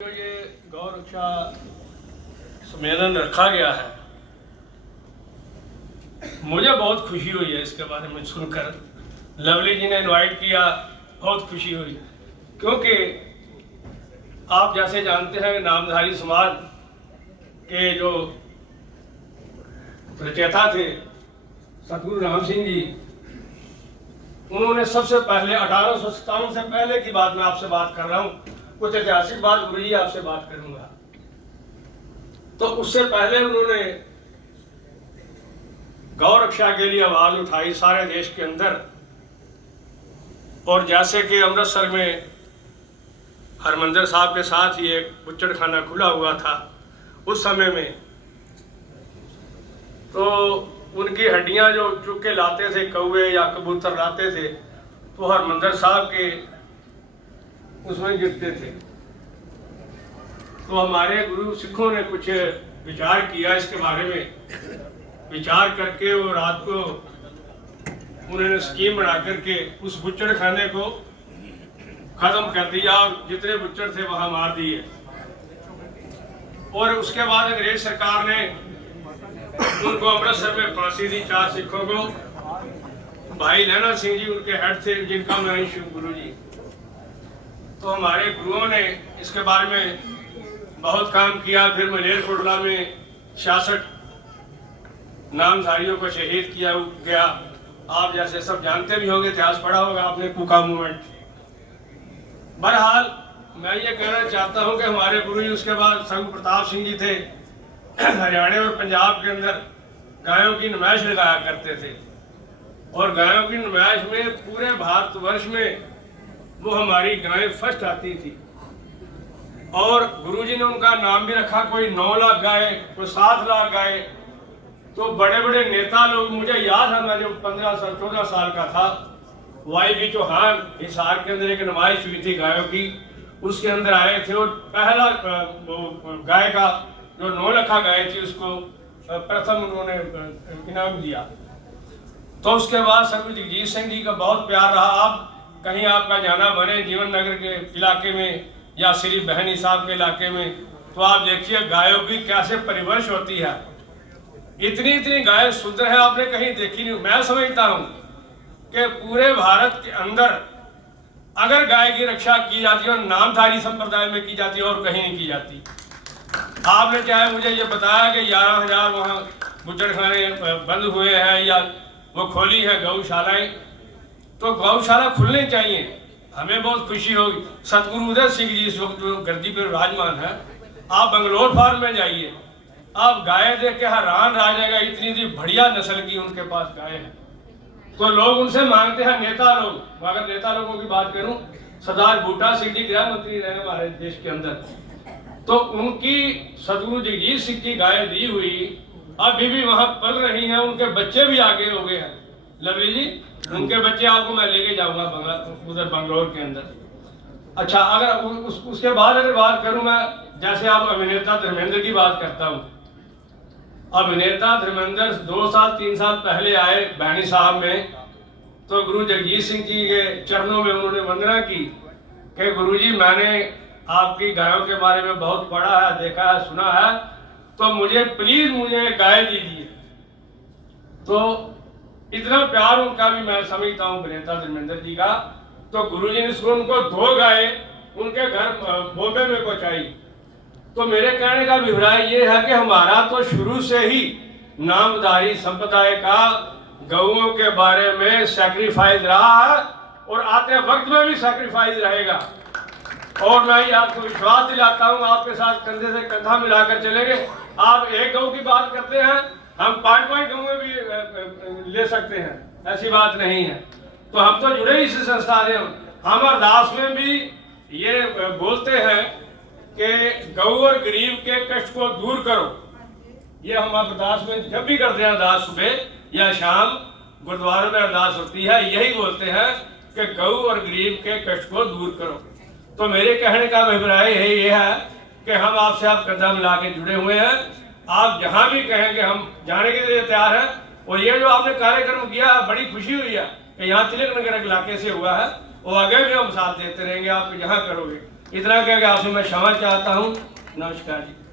जो ये गौ रक्षा सम्मेलन रखा गया है, मुझे बहुत खुशी हुई है इसके बारे में सुनकर। लवली जी ने इनवाइट किया, बहुत खुशी हुई, क्योंकि आप जैसे जानते हैं नामधारी समाज के जो रचयिता थे सतगुरु राम सिंह जी, उन्होंने सबसे पहले 1857 से पहले की बात मैं आपसे बात कर रहा हूँ, कुछ ऐतिहासिक बात गुरु जी आपसे बात करूंगा। तो उससे पहले उन्होंने गौ रक्षा के लिए आवाज उठाई सारे देश के अंदर। और जैसे कि अमृतसर में हरमंदिर साहब के साथ ही एक बुच्चड़ खाना खुला हुआ था उस समय में, तो उनकी हड्डियां जो चुग के लाते थे, कौवे या कबूतर लाते थे, तो हरमंदिर साहब के उसमें गिरते थे। तो हमारे गुरु सिखों ने कुछ विचार किया इसके बारे में। विचार करके वो रात को उन्होंने स्कीम बना करके उस बुच्चड़ खाने को खत्म कर दिया और जितने बुच्चड़ थे वहां मार दिए। और उसके बाद अंग्रेज सरकार ने उनको अमृतसर में फांसी दी, 4 सिखों को। भाई लहना सिंह जी उनके हेड थे, जिनका मैं शिव गुरु जी। तो हमारे गुरुओं ने इसके बारे में बहुत काम किया। फिर मलेरकोटला में 66 नामधारियों को शहीद किया गया। आप जैसे सब जानते भी होंगे, इतिहास पढ़ा होगा आपने, कूका मूवमेंट। बहरहाल मैं ये कहना चाहता हूँ कि हमारे गुरु जी, उसके बाद संग प्रताप सिंह जी थे, हरियाणा और पंजाब के अंदर गायों की नुमाइश लगाया करते थे। और गायों की नुमाइश में पूरे भारतवर्ष में वो हमारी गायें फर्स्ट आती थी। और गुरुजी ने उनका नाम भी रखा, कोई 9 लाख गाय, कोई 7 लाख गाय। तो बड़े बड़े नेता लोग, मुझे याद है मैं जब 14 साल का था, YB चौहान हिसार के अंदर एक नुमाइश हुई थी गायों की, उसके अंदर आए थे। और पहला गाय का जो 9 लाख गाय थी उसको प्रथम उन्होंने इनाम दिया। तो उसके बाद सतगुरु जगजीत सिंह जी का बहुत प्यार रहा। आप कहीं आपका जाना बने जीवन नगर के इलाके में या श्री बहनी साहब के इलाके में, तो आप देखिए गायों की कैसे परिवर्ष होती है। इतनी इतनी गाय शुद्ध है, आपने कहीं देखी नहीं। मैं समझता हूँ कि पूरे भारत के अंदर अगर गाय की रक्षा की जाती है और नामधारी संप्रदाय में की जाती है और कहीं नहीं की जाती। आपने चाहे मुझे ये बताया कि 11,000 वहाँ बुच्चड़ खाने बंद हुए हैं या वो खोली है गौशालाएं, तो गौशाला खुलने चाहिए, हमें बहुत खुशी होगी। सतगुरु उदय सिंह जी इस वक्त जो गद्दी पर विराजमान है, आप बंगलोर फार्म में जाइए, आप गाय देख के हैरान रह जाएगा, इतनी इतनी बढ़िया नस्ल की उनके पास गाय है। तो लोग उनसे मांगते हैं, नेता लोग, अगर नेता लोगों की बात करूं, सरदार बूटा सिंह जी गृह मंत्री रहे हमारे देश के अंदर, तो उनकी सतगुरु जगजीत सिंह की गाय दी हुई अभी भी वहां पल रही हैं, उनके बच्चे भी आगे हो गए हैं। लवली जी, उनके बच्चे आपको मैं लेके जाऊंगा उधर बंगलोर के अंदर। अच्छा, अगर उसके बाद अगर बात करूं मैं, जैसे आप अभिनेता धर्मेंद्र की बात करता हूं। अभिनेता धर्मेंद्र 2 साल 3 साल पहले आए बहनी साहब में, तो गुरु जगजीत सिंह जी के चरणों में उन्होंने वंदना की कि गुरुजी मैंने आपकी गायों के बारे में बहुत पढ़ा है, देखा है, सुना है, तो मुझे प्लीज मुझे गाय दीजिए। तो इतना प्यार उनका भी मैं समझता हूँ अभिनेता धर्मेंद्र जी का। तो गुरुजी ने उनको 2 गाय उनके घर बॉम्बे में पहुंचाई। तो मेरे कहने का अभिप्राय ये है कि हमारा तो शुरू से ही नामधारी संप्रदाय का गौओं के बारे में सैक्रिफाइस रहा है और आते वक्त में भी सैक्रिफाइस रहेगा। और मैं ये आपको विश्वास दिलाता हूँ, आपके साथ कंधे से कंधा मिलाकर चलेंगे। आप एक गौ की बात करते हैं, हम 5 गौएं भी ले सकते हैं, ऐसी बात नहीं है। तो हम तो जुड़े इस संस्था से। हम अरदास में भी ये बोलते हैं कि गौ और गरीब के कष्ट को दूर करो। ये हम अरदास में जब भी करते हैं, अरदास सुबह या शाम गुरुद्वारों में अरदास होती है, यही बोलते हैं कि गौ और गरीब के कष्ट को दूर करो। तो मेरे कहने का अभिप्राय ये है कि हम आपसे आप कंधा मिला के जुड़े हुए हैं। आप जहां भी कहेंगे हम जाने के लिए तैयार हैं। और ये जो आपने कार्यक्रम किया, बड़ी खुशी हुई है कि यहाँ तिलक नगर इलाके से हुआ है, और आगे भी हम साथ देते रहेंगे, आप जहाँ करोगे। इतना कह के आपसे मैं क्षमा चाहता हूँ। नमस्कार जी।